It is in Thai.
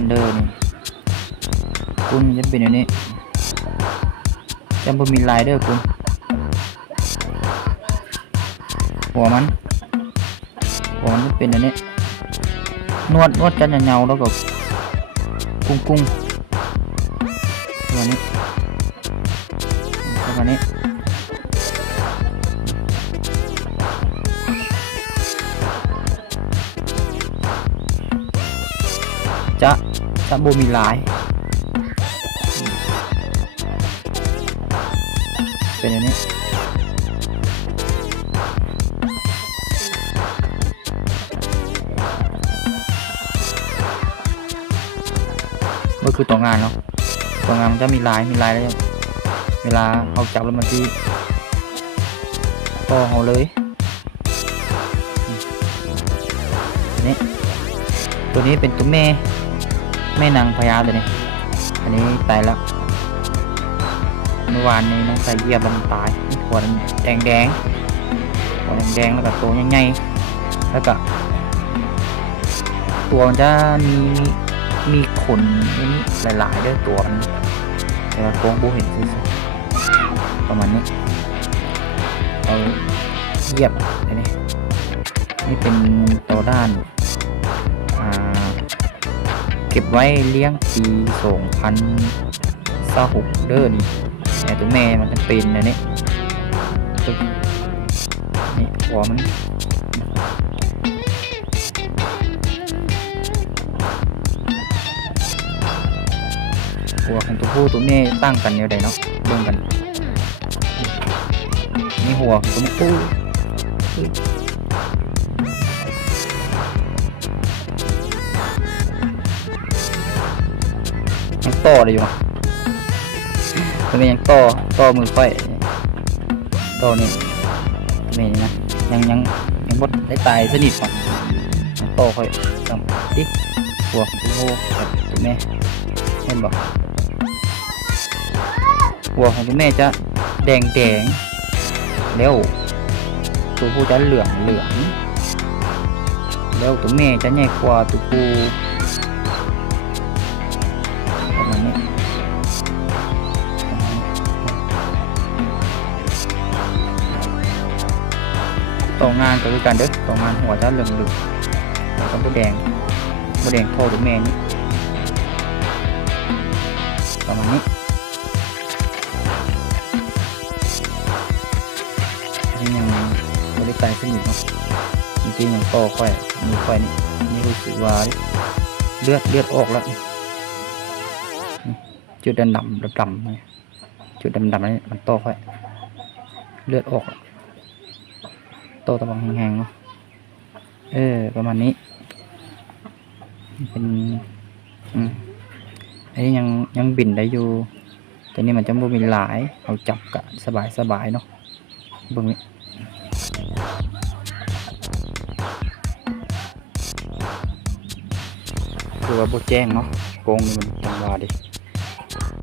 อันเดอร์นี่คุณจะเป็นอย่างนี้จะบ่มีลายเด้อคุณหัวมันจะเป็นอย่างนี้นวดกันเงาๆแล้วก็กุ้งตัวนี้ประมาณนี้จะบ่มีลายเป็นอย่างนี้ก็คือตัวงานเนาะตัวงานมันจะมีลายแล้วเวลาเอาจับแล้วมันที่ก็เอาเลยนี่ตัวนี้เป็นตัวแม่นางพญาตัวนี้อันนี้ตายแล้วเมื่อวานนี้น้องใส่เหยียบมันตายหัวแดงแล้วก็ตัวใหญ่ๆแล้วก็ตัวมันจะมีขนนี่หลายๆด้วยตัวมันแต่ว่าโค้งโบเห็นซิประมาณนี้เอาเหยียบอันนี้นี่เป็นตัวด้านเก็บไว้เลี้ยงปี2026เด้อนี่แต่ตัวแม่มันจะเป็นอันนี้นี่หัวมันหัวของตัวผู้ตัวแม่ตั้งกันอยู่ใดเนาะรวมกันนี่หัวของตัวผู้ยังต่อเลยอยู่ตัวนี้ยังต่อมือค่อยต่อนี่นี่นะยังบดได้ตายสนิทก่อนต่อค่อยทำดิหัวของตัวผู้ตัวแม่เห็นบอกหัวของตัวแม่จะแดงแล้วตัวผู้จะเหลืองแล้วตัวแม่จะใหญ่กว่าตัวผู้ประมาณนี้ต่องานก็คือกันเด้อต่องานหัวจะเหลืองแล้วก็ตัวแดงโทษตัวแม่นี่ประมาณนี้ยังไม่ได้ตายสนิทเนาะจริงๆยังต่อค่อยมีค่อยนี่รู้สึกว่าเลือดออกแล้วจุดดำจุดดำนี่มันต่อค่อยเลือดออกต่อตะบังแห้งๆเนาะประมาณนี้เป็นอันนี้ยังบินได้อยู่แต่นี่มันจะไม่มีหลายเอาจับกะสบายเนาะเบื้องนี้คือว่าโบแจ้งเนาะโกงนี่มันจังหวะดิ